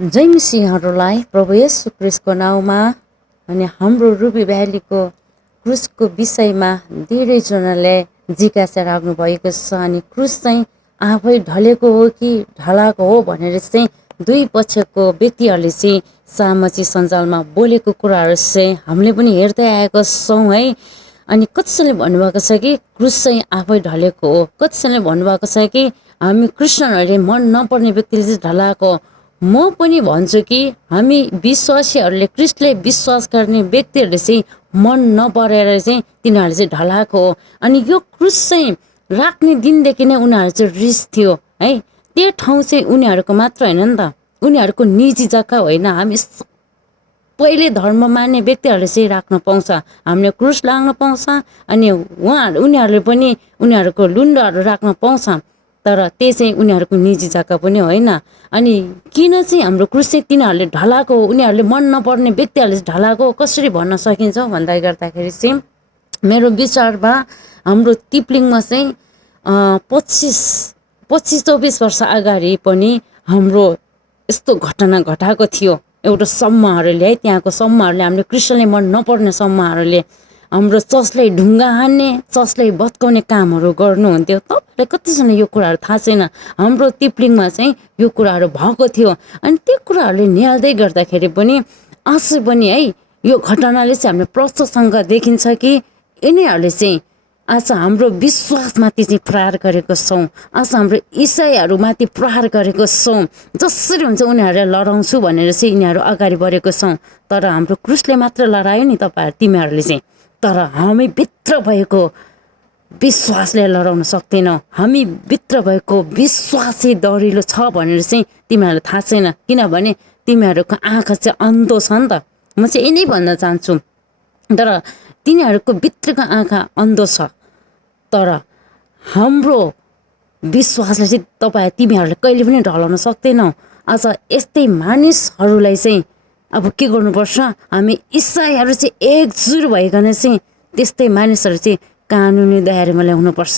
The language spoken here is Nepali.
जय मसीहहरूलाई प्रभु येशू क्रिस्टको नाउँमा अनि हाम्रो रुबी भ्यालीको क्रुसको विषयमा धेरैजनाले जिज्ञासा राख्नु भएको छ। अनि क्रुस चाहिँ आफै ढलेको हो कि ढलाएको हो भनेर चाहिँ दुई पक्षको व्यक्तिहरूले चाहिँ सामाजिक सञ्जालमा बोलेको कुराहरू चाहिँ हामीले पनि हेर्दै आएको छौँ है। अनि कसैले भन्नुभएको छ कि क्रुस चाहिँ आफै ढलेको हो, कसैले भन्नुभएको छ कि हामी क्रिस्चियनहरूले मन नपर्ने व्यक्तिले चाहिँ ढलाएको हो। म पनि भन्छु कि हामी विश्वासीहरूले क्रिस्टले विश्वास गर्ने व्यक्तिहरूले चाहिँ मन नपरेर चाहिँ तिनीहरूले चाहिँ ढलाएको हो। अनि यो क्रुस चाहिँ राख्ने दिनदेखि नै उनीहरू चाहिँ रिस थियो है। त्यो ठाउँ चाहिँ उनीहरूको मात्र होइन नि त, उनीहरूको निजी जग्गा होइन। हामी पहिले धर्म मान्ने व्यक्तिहरूले चाहिँ राख्न पाउँछ, हामीले क्रुस लाग्न पाउँछ। अनि उनीहरूले पनि उनीहरूको लुन्डहरू राख्न पाउँछ, तर त्यो चाहिँ उनीहरूको निजी जग्गा पनि होइन। अनि किन चाहिँ हाम्रो क्रुस चाहिँ तिनीहरूले ढलाएको हो, उनीहरूले मन नपर्ने व्यक्तिहरूले ढलाएको कसरी भन्न सकिन्छ भन्दा गर्दाखेरि चाहिँ मेरो विचारमा हाम्रो तिप्लिङमा चाहिँ 25-24 वर्ष अगाडि पनि हाम्रो यस्तो घटना घटाएको थियो। एउटा समूहहरूले है, त्यहाँको समूहहरूले, हाम्रो क्रिस्चियनले मन नपर्ने समूहहरूले हाम्रो चर्चलाई ढुङ्गा हान्ने, चर्चलाई भत्काउने कामहरू गर्नुहुन्थ्यो। तपाईँलाई कतिजना यो कुराहरू थाहा छैन? हाम्रो तिप्लिङमा चाहिँ यो कुराहरू भएको थियो। अनि त्यो कुराहरूले निहाल्दै गर्दाखेरि पनि आज पनि है यो घटनाले चाहिँ हाम्रो प्रत्यक्षसँग देखिन्छ कि यिनीहरूले चाहिँ आज हाम्रो विश्वासमाथि चाहिँ प्रहार गरेको छौँ, आज हाम्रो इसाईहरूमाथि प्रहार गरेको छौँ। जसरी हुन्छ उनीहरूलाई लडाउँछु भनेर चाहिँ यिनीहरू अगाडि बढेको छौँ। तर हाम्रो क्रुसले मात्र लडायो नि तिमीहरूले चाहिँ, तर हामी भित्र भएको विश्वासले लडाउन सक्दैनौ। हामी भित्र भएको विश्वास चाहिँ दरिलो छ भनेर चाहिँ तिमीहरूलाई थाहा छैन, किनभने तिमीहरूको आँखा चाहिँ अन्धो छ नि त। म चाहिँ यही नै भन्न चाहन्छु। तर तिनीहरूको भित्रको आँखा अन्धो छ, तर हाम्रो विश्वासलाई चाहिँ तिमीहरूले कहिले पनि ढलाउन सक्दैनौ। आज यस्तै मानिसहरूलाई चाहिँ अब के गर्नुपर्छ, हामी इसाईहरू चाहिँ एकजुट भइकन चाहिँ त्यस्तै मानिसहरू चाहिँ कानुनी दायरामा ल्याउनुपर्छ।